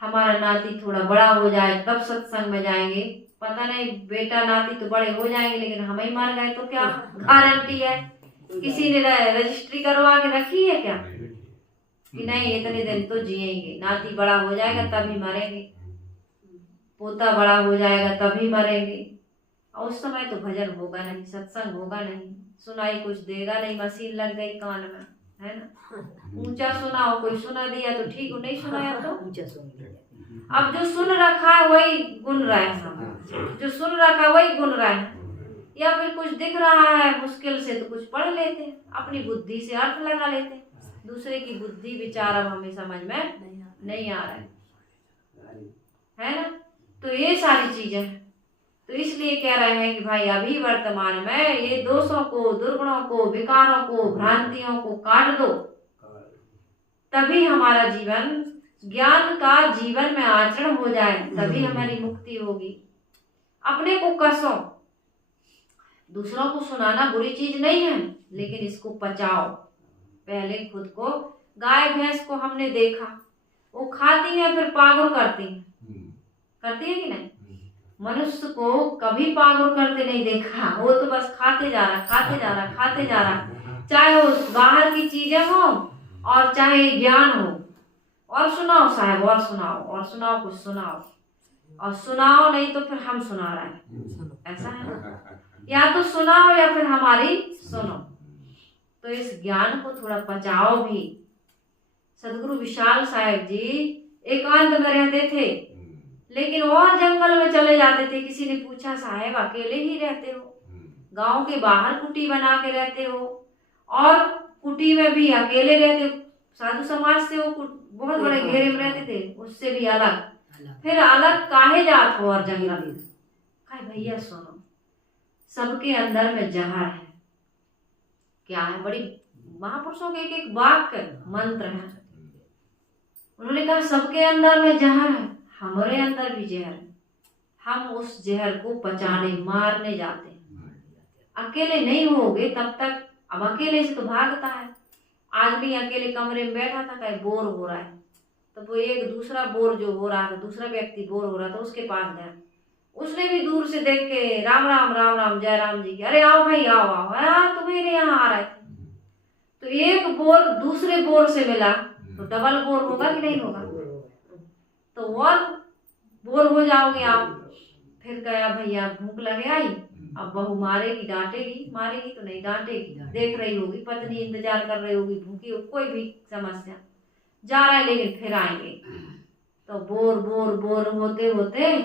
हमारा नाती थोड़ा बड़ा हो जाए तब सत्संग में जाएंगे। पता नहीं, बेटा नाती तो बड़े हो जाएंगे, लेकिन हम ही मर गए तो क्या गारंटी है? किसी ने रजिस्ट्री करवा के रखी है क्या कि नहीं इतने दिन तो जिएंगे? नाती बड़ा हो जाएगा तभी मरेंगे, पोता बड़ा हो जाएगा तभी मरेंगे। और उस समय तो भजन होगा नहीं, सत्संग होगा नहीं, सुनाई कुछ देगा नहीं, मशीन लग गई कान में, है ना। ऊंचा सुनाओ, कोई सुना दिया तो ठीक, नहीं सुनाया तो ऊंचा सुन लिया। अब जो सुन रखा है वही गुन रहा है, जो सुन रखा है वही गुन रहा है। या फिर कुछ दिख रहा है मुश्किल से तो कुछ पढ़ लेते हैं, अपनी बुद्धि से अर्थ लगा लेते हैं। दूसरे की बुद्धि विचार अब हमें समझ में नहीं आ रहा है ना। तो ये सारी चीजें हैं। तो इसलिए कह रहे हैं कि भाई अभी वर्तमान में ये दोषों को, दुर्गुणों को, विकारों को, भ्रांतियों को काट दो, तभी हमारा जीवन ज्ञान का जीवन में आचरण हो जाए, तभी हमारी मुक्ति होगी। अपने को कसो, दूसरों को सुनाना बुरी चीज नहीं है, लेकिन इसको पचाओ। पहले खुद को, गाय भैंस को हमने देखा, वो खाती है फिर पागुर करती है कि नहीं? मनुष्य को कभी पागुर करते नहीं देखा, वो तो बस खाते जा रहा, चाहे वो बाहर की चीजें हो और चाहे ज्ञान हो। और सुनाओ साहब, और सुनाओ, कुछ सुनाओ, और सुनाओ नहीं तो फिर हम सुना रहे हैं, ऐसा है ना। या तो सुनाओ या फिर हमारी सुनो। तो इस ज्ञान को थोड़ा पचाओ भी। सदगुरु विशाल साहेब जी एकांत में रहते थे, लेकिन और जंगल में चले जाते थे। किसी ने पूछा, साहेब अकेले ही रहते हो, गांव के बाहर कुटी बना के रहते हो, और कुटी में भी अकेले रहते हो। साधु समाज से वो बहुत बड़े घेरे में रहते थे, उससे भी अलग। फिर अलग काहे जात हो और जंगल? कहे भैया सुनो, सबके अंदर में जहर है। क्या है? बड़ी महापुरुषों के एक वाक्य मंत्र है। उन्होंने कहा सबके अंदर में जहर है, हमारे अंदर भी जहर है। हम उस जहर को पचाने, मारने जाते हैं। अकेले नहीं होगे तब तक। अब अकेले से तो भागता है आदमी। अकेले कमरे में बैठा था, कहीं बोर हो रहा है, तो वो एक दूसरा बोर जो हो रहा था, दूसरा व्यक्ति बोर हो रहा था, उसके पास गया। उसने भी दूर से देख के राम राम राम राम जय राम जी की, अरे आओ भाई आओ आओ, हाँ तुम्हें यहाँ आ रहे थे। तो एक बोर दूसरे बोर से मिला तो डबल बोर होगा कि नहीं होगा? तो और बोर हो जाओगे आप। फिर कहा भैया भूख लगे आई, अब बहू मारेगी डांटेगी, मारेगी तो नहीं डांटेगी, देख रही होगी, पत्नी इंतजार कर रही होगी, भूखी हो, कोई भी समस्या, जा रहा है लेकिन फिर आएंगे। तो बोर बोर बोर होते होते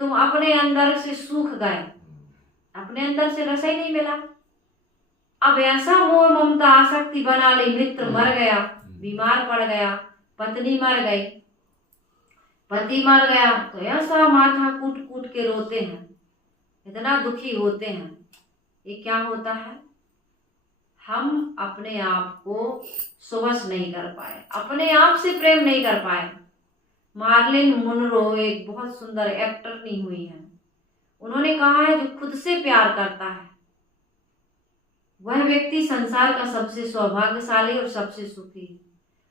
तुम अपने अंदर से सूख गए, अपने अंदर से रस ही नहीं मिला। अब ऐसा मोह ममता आसक्ति बना ली, मित्र मर गया, बीमार पड़ गया, पत्नी मर गई, पति मर गया, तो ऐसा माथा कूट कूट के रोते हैं, इतना दुखी होते हैं। ये क्या होता है? हम अपने आप को सुवश नहीं कर पाए, अपने आप से प्रेम नहीं कर पाए। मार्लिन मुनरो एक बहुत सुंदर एक्टरनी हुई है। उन्होंने कहा है जो खुद से प्यार करता है वह व्यक्ति संसार का सबसे सौभाग्यशाली और सबसे सुखी है।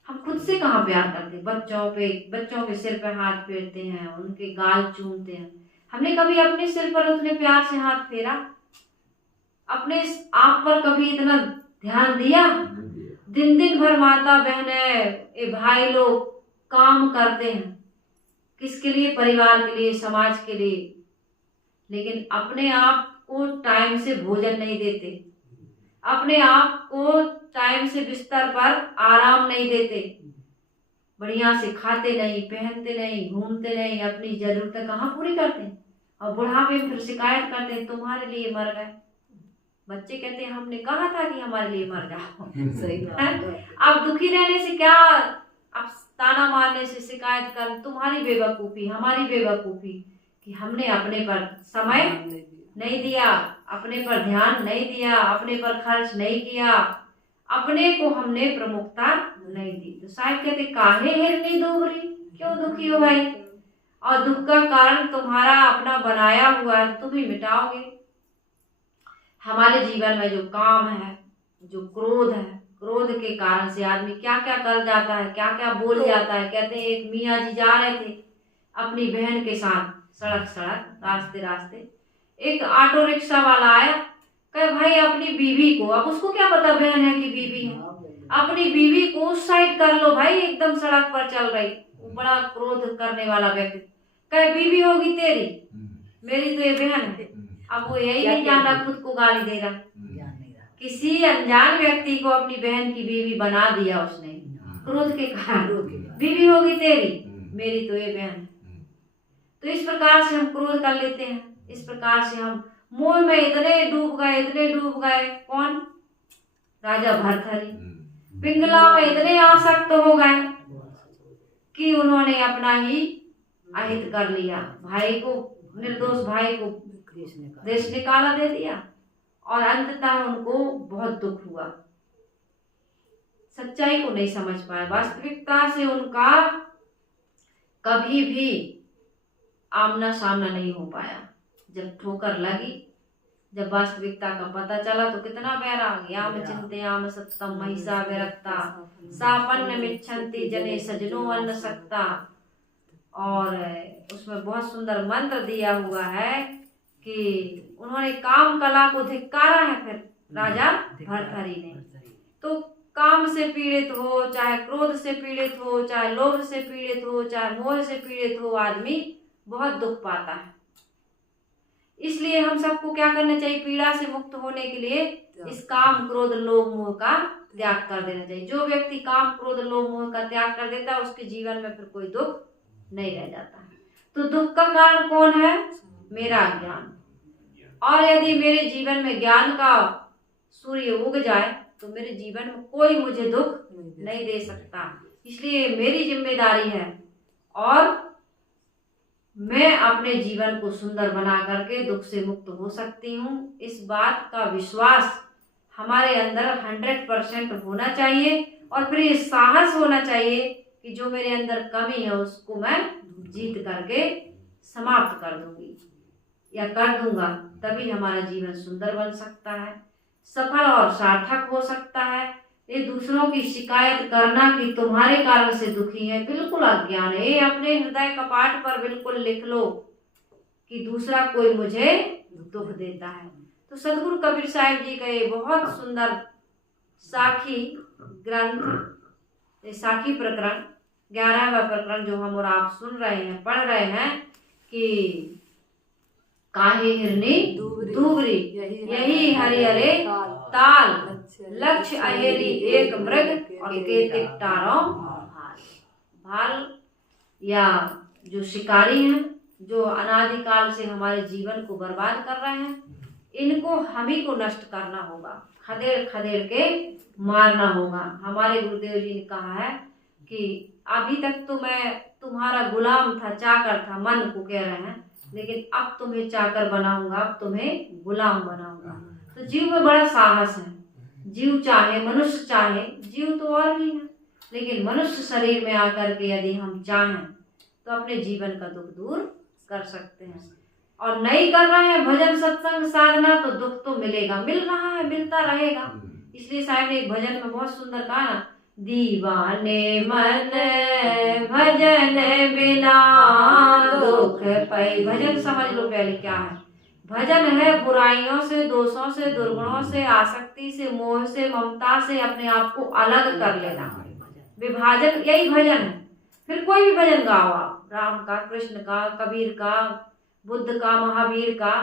हम खुद से कहाँ प्यार करते? बच्चों के सिर पे हाथ फेरते हैं, उनके गाल चूमते हैं। हमने कभी अपने सिर पर उतने प्यार से हाथ फेरा? अपने आप पर कभी इतना ध्यान दिया? दिन दिन भर माता बहनें भाई लोग काम करते हैं, किसके लिए? परिवार के लिए, समाज के लिए, लेकिन अपने आप को टाइम से भोजन नहीं देते, अपने आप को टाइम से बिस्तर पर आराम नहीं देते, बढ़िया से खाते नहीं, पहनते नहीं, घूमते नहीं, अपनी जरूरतें कहाँ पूरी करते हैं, और बुढ़ापे में फिर शिकायत करते हैं तुम्हारे लिए मर गए। बच्चे कहते हैं हमने कहा था कि हमारे लिए मर जाओ। सही बात है। अब दुखी रहने से क्या, अब ताना मारने से, शिकायत कर, तुम्हारी बेवकूफी, हमारी बेवकूफी कि हमने अपने पर समय नहीं दिया, अपने पर ध्यान नहीं दिया, अपने पर खर्च नहीं किया, अपने को हमने प्रमुखता नहीं दी। तो साहब कहते काहे हिरनी डूबरी, क्यों दुखी हो भाई? और दुख का कारण तुम्हारा अपना बनाया हुआ है, तुम ही मिटाओगे। हमारे जीवन में जो काम है, जो क्रोध है, क्रोध के कारण से आदमी क्या क्या कर जाता है, क्या क्या बोल जाता है। कहते हैं एक मियाँ जी जा रहे थे अपनी बहन के साथ सड़क रास्ते रास्ते, एक ऑटो रिक्शा वाला आया, कहे भाई अपनी बीवी को, अब उसको क्या पता बहन है कि बीवी है, अपनी बीवी को उस साइड कर लो भाई, एकदम सड़क पर चल रही। वो बड़ा क्रोध करने वाला व्यक्ति कहे बीवी होगी तेरी, मेरी तो ये बहन है। अब वो यही नहीं जान रहा, खुद को गाली दे रहा, किसी अनजान व्यक्ति को अपनी बहन की बीवी बना दिया उसने, क्रोध के कारण। बीवी होगी तेरी, मेरी तो ये बहन है। तो इस प्रकार से हम क्रोध कर लेते हैं, इस प्रकार से हम मोह में इतने डूब गए। कौन? राजा भर्तृहरि। पिंगला में इतने आसक्त हो गए कि उन्होंने अपना ही अहित कर लिया, भाई को, निर्दोष भाई को देश निकाला दे दिया और अंततः उनको बहुत दुख हुआ। सच्चाई को नहीं समझ पाए, वास्तविकता से उनका कभी भी आमना सामना नहीं हो पाया। जब ठोकर लगी, जब वास्तविकता का पता चला तो कितना वैराग्य, याम चिंतयाम सत्यम महिषा विरक्ता सापन्न मिच्छन्ति जने सजनो अन्न सकता। और उसमें बहुत सुंदर मंत्र दिया हुआ है कि उन्होंने काम कला को धिक्कारा है। फिर राजा भर्तहरि ने तो काम से पीड़ित हो, चाहे क्रोध से पीड़ित हो, चाहे लोभ से पीड़ित हो, चाहे मोह से पीड़ित हो, आदमी बहुत दुख पाता है। इसलिए हम सबको क्या करना चाहिए? पीड़ा से मुक्त होने के लिए इस काम क्रोध लोभ मोह का त्याग कर देना चाहिए। जो व्यक्ति काम क्रोध लोभ मोह का त्याग कर देता है उसके जीवन में फिर कोई दुख नहीं रह जाता है। तो दुख का कारण कौन है? मेरा ज्ञान। और यदि मेरे जीवन में ज्ञान का सूर्य उग जाए तो मेरे जीवन में कोई मुझे दुख नहीं दे सकता। इसलिए मेरी जिम्मेदारी है और मैं अपने जीवन को सुंदर बना करके दुख से मुक्त हो सकती हूँ। इस बात का विश्वास हमारे अंदर 100% होना चाहिए और फिर ये साहस होना चाहिए कि जो मेरे अंदर कमी है उसको मैं जीत करके समाप्त कर दूंगी या कर दूंगा। तभी हमारा जीवन सुंदर बन सकता है, सफल और सार्थक हो सकता है। ये दूसरों की शिकायत करना कि तुम्हारे कारण से दुखी है, बिल्कुल अज्ञान है। ये अपने हृदय कपाट पर बिल्कुल लिख लो कि दूसरा कोई मुझे दुख देता है। तो सदगुरु कबीर साहिब जी का ये बहुत सुंदर साखी ग्रंथ, साखी प्रकरण 11वां प्रकरण जो हम और आप सुन रहे हैं, पढ़ रहे हैं कि काहे हिरनी दूबरी यही हरिहरे ताल, लक्ष्य अहेरी एक मृग और केतिक टारों भाल। भाल या जो शिकारी हैं, जो अनादिकाल से हमारे जीवन को बर्बाद कर रहे हैं, इनको हम ही को नष्ट करना होगा, खदेड़ खदेड़ के मारना होगा। हमारे गुरुदेव जी ने कहा है कि अभी तक तो मैं तुम्हारा गुलाम था, चाकर था, मन को कह रहे हैं, लेकिन अब तुम्हें चाकर बनाऊंगा, अब तुम्हें गुलाम बनाऊंगा। तो जीव में बड़ा साहस है। जीव चाहे, मनुष्य चाहे, जीव तो और भी है, लेकिन मनुष्य शरीर में आकर के यदि हम चाहें तो अपने जीवन का दुख दूर कर सकते हैं। और नहीं कर रहे हैं भजन सत्संग साधना तो दुख तो मिलेगा, मिल रहा है, मिलता रहेगा। इसलिए साहब ने एक भजन में बहुत सुंदर कहा ना, दीवाने मन भजन बिना दुख पई। भजन समझ लो पहले क्या है। भजन है बुराइयों से, दोषों से, दुर्गुणों से, आसक्ति से, मोह से, ममता से अपने आप को अलग कर लेना, विभाजन, यही भजन है। फिर कोई भी भजन गाओ आप, राम का, कृष्ण का, कबीर का, बुद्ध का, महावीर का,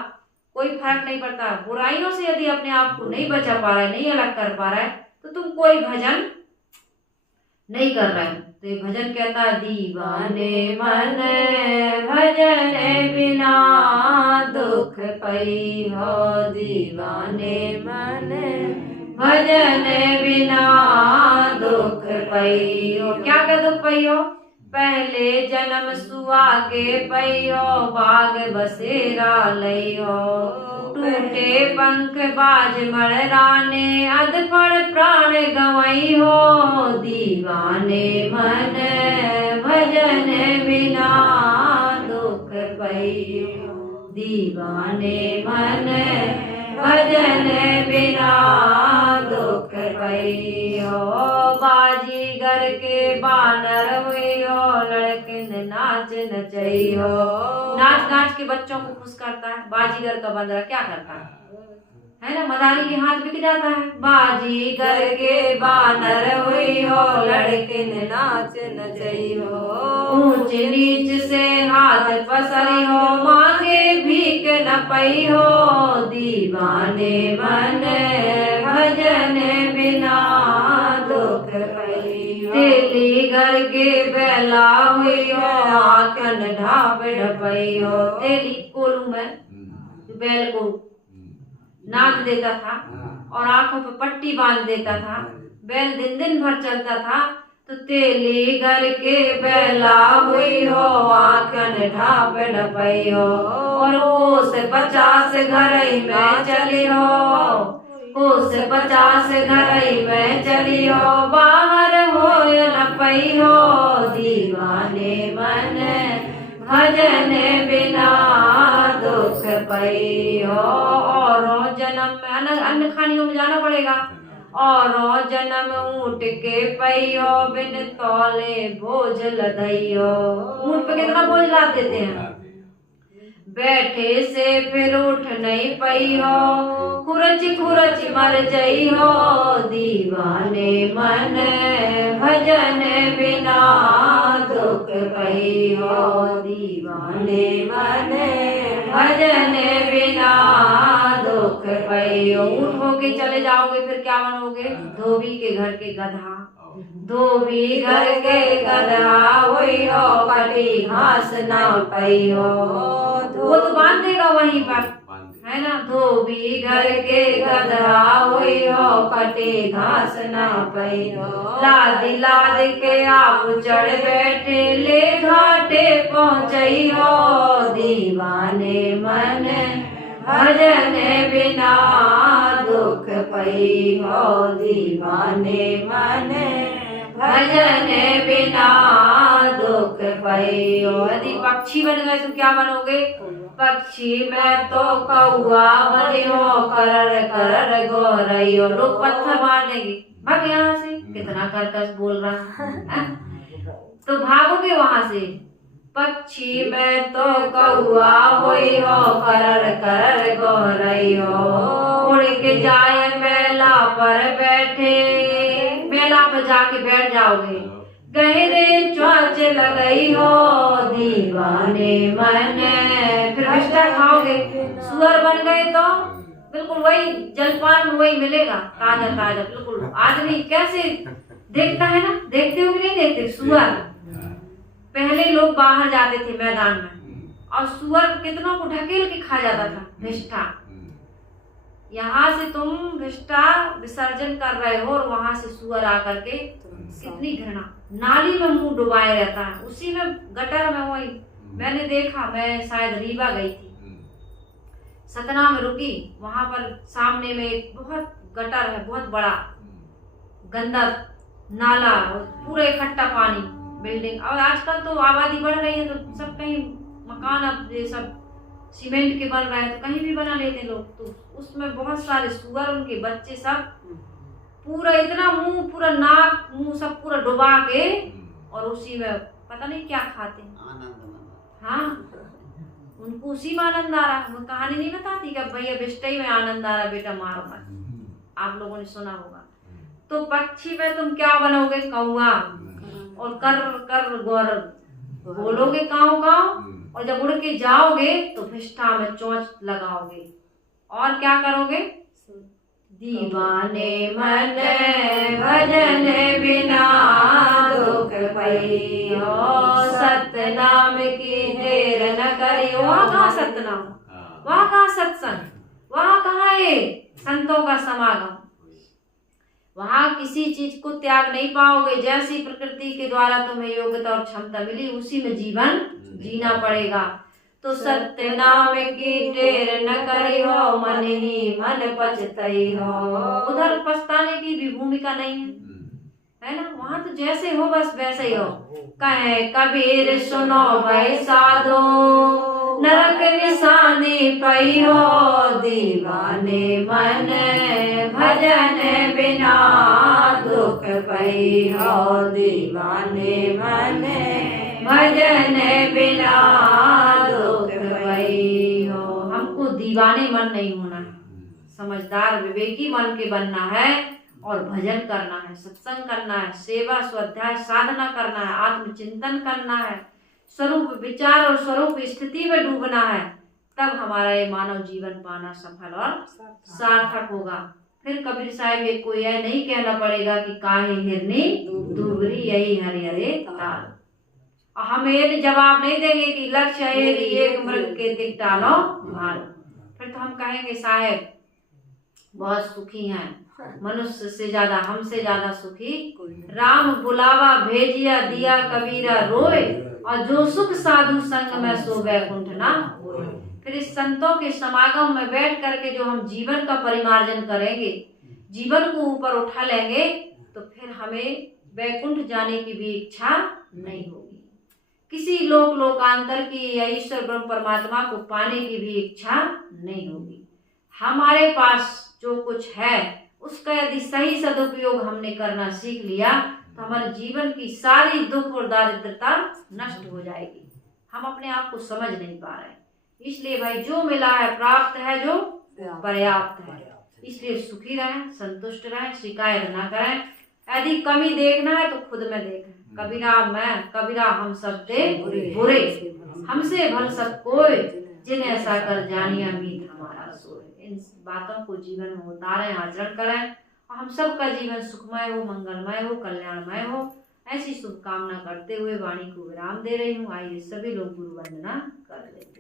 कोई फर्क नहीं पड़ता। बुराइयों से यदि अपने आप को नहीं बचा पा रहा है, नहीं अलग कर पा रहा है, तो तुम कोई भजन नहीं कर रहे हैं। तो ये भजन कहता है, दीवाने मन भजन बिना दुख पई हो, दीवाने मन भजन बिना दुख पई हो। क्या क्या दुख पई हो? पहले जन्म सुहागे पई हो, बाग बसेरा लई हो, टूटे पंख बाज मड़राने, अधपड़ प्राण गवई हो, दीवाने मन भजन बिना दुख पई हो, दीवाने मन भजन बिना दुख पई हो। बाजीगर के बानर हुई हो, लड़किन नाच नचई हो। नाच नाच के बच्चों को खुश करता है। बाजीगर का बंदरा क्या करता है ना, मदारी के हाथ बिक जाता है। बाजीगर के बानर हुई हो, लड़किन नाच नचई हो, ऊंच नीच से हाथ पसरी हो, मांगे भीख न पई हो, दीवाने मन भजन बिना दुख पई हो। तेली घर के बेला हुई हो, आंखन ढाप ढपई हो। तेली कोलू में बैल को नाच देता था और आंखों पे पट्टी बांध देता था, बैल दिन दिन भर चलता था। तो तेली घर के बैला हुई हो, आंखन ढाप ढपई हो, और कोस 50 घर में चली हो, कोस 50 घर में चली हो, बाहर हो न पई हो, दीवाने मन भजन बिना दुख पई हो। और जन्म में अन्न खानियों में जाना पड़ेगा, और जन्म ऊँट के पई हो, बिन तौले बोझ लदई हो। ऊँट पे कितना बोझ लाद देते हैं, बैठे से फिर उठ नहीं पई हो, खुरच खुरच मर जई हो, दीवाने मन भजन बिना दुख पई हो, दीवाने मन भजन बिना दुख पई हो। ऊँट होके चले जाओगे फिर क्या बनोगे, धोबी के घर के गधा, धोबी घर के गधा हुई हो, कटी घास ना पई हो। वो तो बांध देगा वहीं पर, है ना। धोबी घर के गधा हुई हो, कटी घास ना पई हो, लाद लाद के आप चढ़ बैठे, ले घाटे पहुँचई हो, दीवाने मन भजन बिना दुख पई हो, दीवाने मन भजन बिना दुख पई हो। यदि पक्षी बन गए तो क्या बनोगे, पक्षी में तो कौआ बने हो, करर करर गोरई हो। लोग पत्थर मार देंगे, भाग यहाँ से, कितना कर्कश बोल रहा है, तो भागोगे वहां से। पक्षी में तो कौआ हुई हो, करर करर गोरई हो, उड़ के जाए मेला पर बैठे, मेला पर जाके बैठ जाओगे, गहरे चोंच लगई हो, दीवाने मन फिर विष्ठा खाओगे। सुअर बन गए तो बिल्कुल वही जलपान में वही मिलेगा, ताजा ताजा बिल्कुल। आदमी कैसे देखता है ना, देखते हो कि नहीं देखते, सुअर पहले लोग बाहर जाते थे मैदान में, और सुअर कितनों को ढकेल के खा जाता था विष्ठा। यहाँ से तुम विष्ठा विसर्जन कर रहे हो, और वहां से सुअर आकर के कितनी घृणा, नाली में मुंह डुबाए रहता है, उसी में गटर में। वही मैंने देखा, मैं शायद रीवा गई थी, सतना में रुकी, वहां पर सामने में एक बहुत गटर है, बहुत बड़ा गंदा नाला, पूरा इकट्ठा पानी, बिल्डिंग। और आजकल तो आबादी बढ़ रही है, तो सब कहीं मकान अब ये सब सीमेंट के बन रहे हैं, तो कहीं भी बना लेते लोग। तो उसमें बहुत सारे सुअर, उनके बच्चे सब पूरा इतना मुंह, पूरा नाक मुंह सब पूरा डुबा के, और उसी में पता नहीं क्या खाते हैं। हाँ, उनको उसी में आनंद आ रहा। वो कहानी नहीं बताती कि भैया बिष्टई में आनंद आ रहा, बेटा मारो मत, आप लोगों ने सुना होगा। तो पक्षी में तुम क्या बनोगे, कौआ, और कर कर गोर बोलोगे काऊ काऊ, और जब उड़ के जाओगे तो विष्ठा में चोंच लगाओगे, और क्या करोगे, दीवाने मन भजन बिना दुख पई हो, सतनाम की देर न करियो। वहाँ कहाँ सतनाम, वहाँ कहाँ सत्संग, वहाँ कहाँ है संतों का समागम। वहाँ किसी चीज को त्याग नहीं पाओगे। जैसी प्रकृति के द्वारा तुम्हें योग्यता और क्षमता मिली, उसी में जीवन जीना पड़ेगा। तो सत्य नाम की टेर न करी हो, मन ही मन पछतई हो। उधर पछताने की भी भूमिका नहीं है ना। वहाँ तो जैसे हो बस वैसे ही हो। कहे कबीर सुनो भाई साधो, नरक निशानी पई हो, दीवाने मन भजन बिना दुख पई हो, दीवाने मन भजन बिना दुख पई हो। हमको दीवाने मन नहीं होना है, समझदार विवेकी मन के बनना है, और भजन करना है, सत्संग करना है, सेवा स्वाध्याय साधना करना है, आत्मचिंतन करना है, स्वरूप विचार और स्वरूप स्थिति में डूबना है। तब हमारा ये मानव जीवन पाना सफल और सार्थक होगा। फिर कबीर साहब को यह नहीं कहना पड़ेगा कि काहे हिरनी दुबरी यही हरे हरे ताल। हम ये जवाब नहीं देंगे कि लक्ष्य है एक मृग के दिख डालो भाल। फिर तो हम कहेंगे साहेब बहुत सुखी हैं, मनुष्य से ज्यादा, हमसे ज्यादा सुखी राम बुलावा भेजिया दिया कबीरा रोए, और जो सुख साधु संग में सो वैकुंठ ना होए। फिर इस संतों के समागम में बैठ करके जो हम जीवन का परिमार्जन करेंगे, जीवन को ऊपर उठा लेंगे, तो फिर हमें वैकुंठ जाने की भी इच्छा नहीं होगी, किसी लोकांतर की या ईश्वर ब्रह्म परमात्मा को पाने की भी इच्छा नहीं होगी। हमारे पास जो कुछ है उसका यदि सही सदुपयोग हमने करना सीख लिया तो हमारे जीवन की सारी दुख और दारिद्रता नष्ट हो जाएगी। हम अपने आप को समझ नहीं पा रहे, इसलिए भाई जो मिला है प्राप्त है, जो पर्याप्त है, इसलिए सुखी रहें, संतुष्ट रहें, शिकायत ना करें। यदि कमी देखना है तो खुद में देखें, कबीरा हम सब ते बुरे, हमसे भल सब कोई, जिन्हें ऐसा कर जानिया मीत हमारा सोए। इन बातों को जीवन में उतारें, आचरण करें, और हम सबका जीवन सुखमय हो, मंगलमय हो, कल्याणमय हो, ऐसी शुभकामना करते हुए वाणी को विराम दे रही हूँ। आइए सभी लोग गुरु वंदना कर लें।